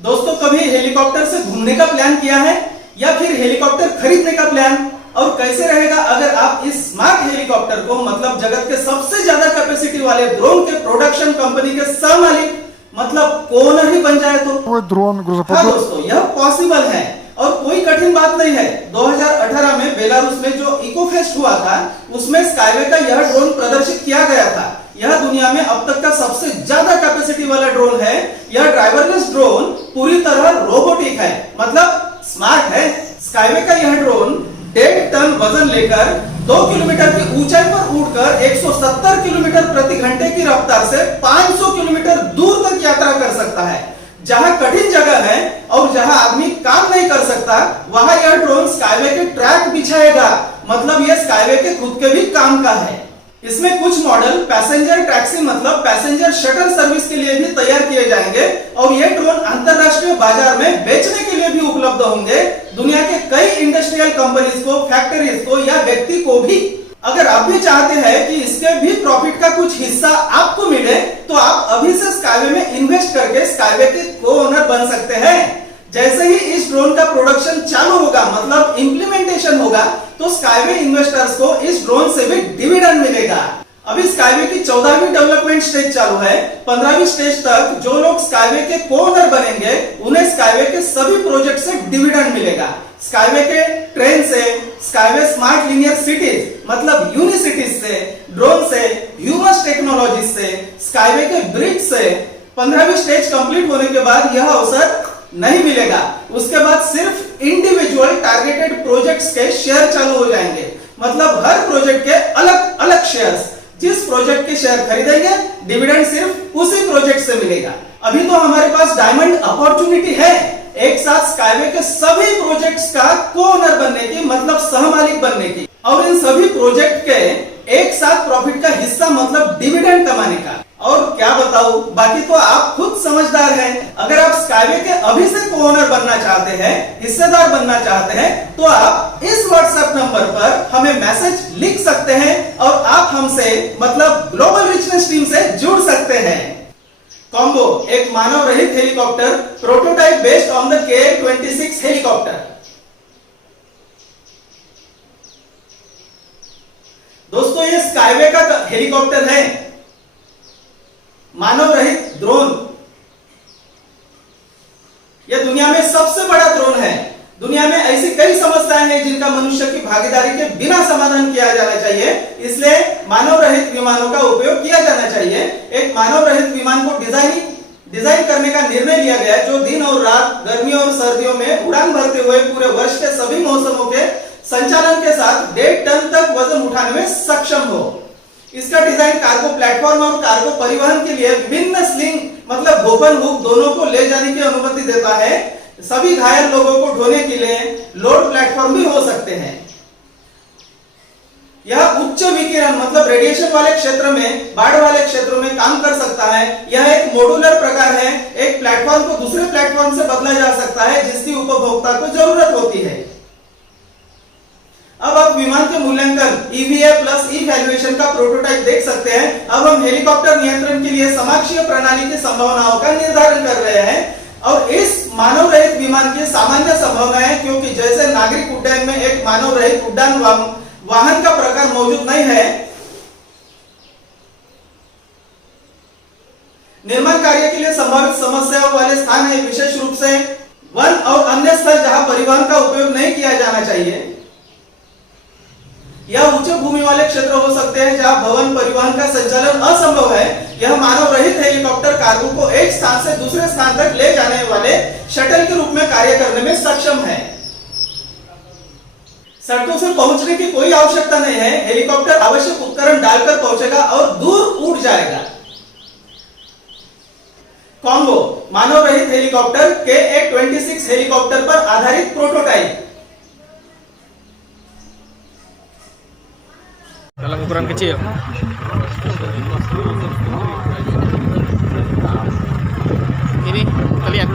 दोस्तों, कभी हेलीकॉप्टर से घूमने का प्लान किया है या फिर हेलीकॉप्टर खरीदने का प्लान? और कैसे रहेगा अगर आप इस स्मार्ट हेलीकॉप्टर को मतलब जगत के सबसे ज्यादा कैपेसिटी वाले ड्रोन के प्रोडक्शन कंपनी के सहमालिक मतलब ओनर ही बन जाए तो? ड्रोन हाँ दोस्तों, यह पॉसिबल है और कोई कठिन बात नहीं है। 2018 में बेलारूस में जो इको फेस्ट हुआ था उसमें स्काईवे का यह ड्रोन प्रदर्शित किया गया था। यह दुनिया में अब तक का सबसे ज्यादा कैपेसिटी वाला ड्रोन है। यह ड्राइवरलेस ड्रोन पूरी तरह रोबोटिक है, मतलब स्मार्ट है। स्काईवे का यह ड्रोन 1.5 टन वजन लेकर 2 किलोमीटर की ऊंचाई पर उड़कर 170 किलोमीटर प्रति घंटे की रफ्तार से 500 किलोमीटर दूर तक यात्रा कर सकता है। जहां कठिन जगह है और जहां आदमी काम नहीं कर सकता वहां यह ड्रोन स्काईवे के ट्रैक बिछाएगा, मतलब यह स्काईवे के खुद के भी काम का है। इसमें कुछ मॉडल पैसेंजर टैक्सी मतलब पैसेंजर शटल सर्विस के लिए भी तैयार किए जाएंगे और ये ड्रोन अंतरराष्ट्रीय बाजार में बेचने के लिए भी उपलब्ध होंगे। दुनिया के कई इंडस्ट्रियल कंपनीज को, फैक्ट्रीज को या व्यक्ति को भी। अगर आप भी चाहते हैं कि इसके भी प्रॉफिट का कुछ हिस्सा आपको मिले तो आप अभी से स्काईवे में इन्वेस्ट करके स्काईवे के को ओनर बन सकते हैं। जैसे ही इस ड्रोन का प्रोडक्शन चालू होगा मतलब इंप्लीमेंटेशन होगा तो स्काईवे इन्वेस्टर्स को इस ड्रोन से भी डिविडेंड मिलेगा। अभी स्काईवे की 14वीं डेवलपमेंट स्टेज चालू है। 15वीं स्टेज तक जो लोग स्काईवे के को-ओनर बनेंगे उन्हें स्काईवे के सभी प्रोजेक्ट से डिविडेंड मिलेगा। स्काईवे के ट्रेन से, स्काईवे स्मार्ट लिनियर सिटीज मतलब यूनिसिटीज से, ड्रोन से, ह्यूमस टेक्नोलॉजी से, स्काईवे के ब्रिज से 15वीं स्टेज कंप्लीट होने के बाद यह अवसर नहीं मिलेगा। उसके बाद सिर्फ इंडिविजुअल टारगेटेड प्रोजेक्ट्स के शेयर चालू हो जाएंगे, मतलब हर प्रोजेक्ट के अलग अलग शेयर्स। जिस प्रोजेक्ट के शेयर खरीदेंगे डिविडेंड सिर्फ उसी प्रोजेक्ट से मिलेगा। अभी तो हमारे पास डायमंड अपॉर्चुनिटी है एक साथ स्काईवे के सभी प्रोजेक्ट्स का को-ओनर बनने की मतलब सहमालिक बनने की और इन सभी प्रोजेक्ट के एक साथ प्रॉफिट का हिस्सा मतलब डिविडेंड कमाने का। और क्या बताऊं, बाकी तो आप खुद समझदार हैं। अगर आप स्काईवे के अभी से को-ओनर बनना चाहते हैं, हिस्सेदार बनना चाहते हैं तो आप इस व्हाट्सएप नंबर पर हमें मैसेज लिख सकते हैं और आप हमसे मतलब ग्लोबल रिचनेस टीम से जुड़ सकते हैं। कॉम्बो एक मानव रहित helicopter prototype based on the KA-26 helicopter. दोस्तों, ये स्काईवे का हेलीकॉप्टर है, मानव रहित ड्रोन। यह दुनिया में सबसे बड़ा ड्रोन है। दुनिया में ऐसी कई समस्याएं हैं जिनका मनुष्य की भागीदारी के बिना समाधान किया जाना चाहिए, इसलिए मानव रहित विमानों का उपयोग किया जाना चाहिए। एक मानव रहित विमान को डिजाइन करने का निर्णय लिया गया जो दिन और रात, गर्मियों और सर्दियों में उड़ान भरते हुए पूरे वर्ष के सभी मौसमों के संचालन के साथ 1.5 टन तक वजन उठाने में सक्षम हो। इसका डिजाइन कार्गो प्लेटफॉर्म और कार्गो परिवहन के लिए विभिन्न स्लिंग मतलब गोपन हुक दोनों को ले जाने की अनुमति देता है। सभी घायल लोगों को ढोने के लिए लोड प्लेटफॉर्म भी हो सकते हैं। यह उच्च विकिरण मतलब रेडिएशन वाले क्षेत्र में, बाढ़ वाले क्षेत्रों में काम कर सकता है। यह एक मॉड्यूलर प्रकार है। एक प्लेटफॉर्म को दूसरे प्लेटफॉर्म से बदला जा सकता है जिसकी उपभोक्ता को जरूरत होती है। अब आप विमान के मूल्यांकन EVA प्लस इवैल्यूएशन का प्रोटोटाइप देख सकते हैं। अब हम हेलीकॉप्टर नियंत्रण के लिए समाक्षीय प्रणाली की संभावनाओं का निर्धारण कर रहे हैं और इस मानव रहित विमान की सामान्य संभावनाएं, क्योंकि जैसे नागरिक उड्डयन में एक मानव रहित उड्डान वाहन का प्रकार मौजूद नहीं है, निर्माण कार्य के लिए संभावित समस्याओं वाले स्थान है विशेष रूप से वन और अन्य स्थल जहां परिवहन का उपयोग नहीं किया जाना चाहिए। यह उच्च भूमि वाले क्षेत्र हो सकते हैं जहां भवन परिवहन का संचालन असंभव है। यह मानव रहित हेलीकॉप्टर कार्गो को एक स्थान से दूसरे स्थान तक ले जाने वाले शटल के रूप में कार्य करने में सक्षम है। सड़कों से पहुंचने की कोई आवश्यकता नहीं है। हेलीकॉप्टर आवश्यक उपकरण डालकर पहुंचेगा और दूर उड़ जाएगा। कॉम्बो मानव रहित हेलीकॉप्टर KA-26 हेलीकॉप्टर पर आधारित prototype. Dalam ukuran kecil. Ini kita lihat.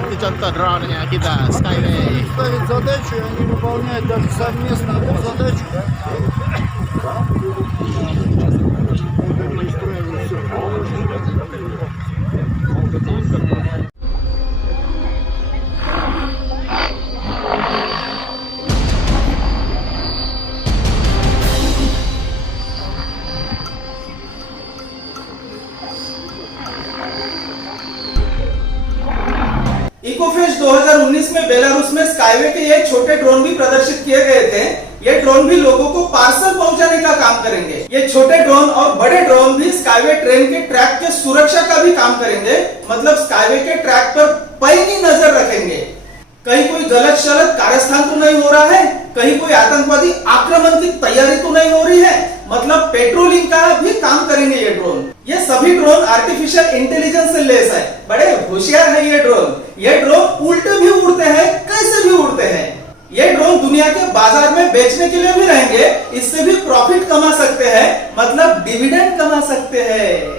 Ini contoh drone-nya kita, Skyway. Ставить задачу, и они выполняют даже совместно эту задачу, да? Belarus में स्काईवे के ये छोटे ड्रोन भी प्रदर्शित किए गए थे। ये ड्रोन भी लोगों को पार्सल पहुंचाने का काम करेंगे। ये छोटे ड्रोन और बड़े ड्रोन भी स्काईवे ट्रेन के ट्रैक के सुरक्षा का भी काम करेंगे। मतलब स्काईवे के ट्रैक पर पैनी नजर रखेंगे, कहीं कोई गलत शलत कारस्थान तो नहीं हो रहा है, कहीं कोई आतंकवादी आक्रमण की तैयारी तो नहीं हो रही है। मतलब पेट्रोलिंग का भी काम करेंगे ये ड्रोन। ये सभी ड्रोन आर्टिफिशियल इंटेलिजेंस से लेस है, बड़े होशियार है ये ड्रोन। ये ड्रोन उल्टे भी उड़ते हैं, कैसे भी उड़ते हैं। ये ड्रोन दुनिया के बाजार में बेचने के लिए भी रहेंगे, इससे भी प्रॉफिट कमा सकते हैं, मतलब डिविडेंड कमा सकते हैं।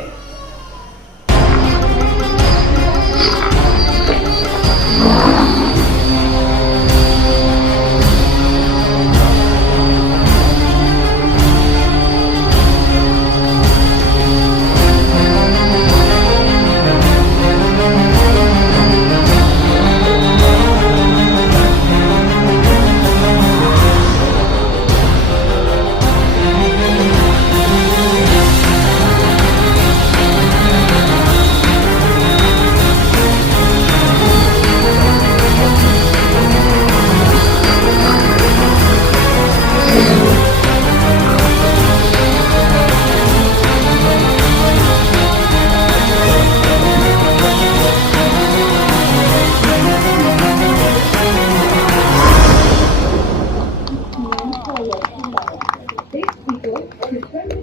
This feature is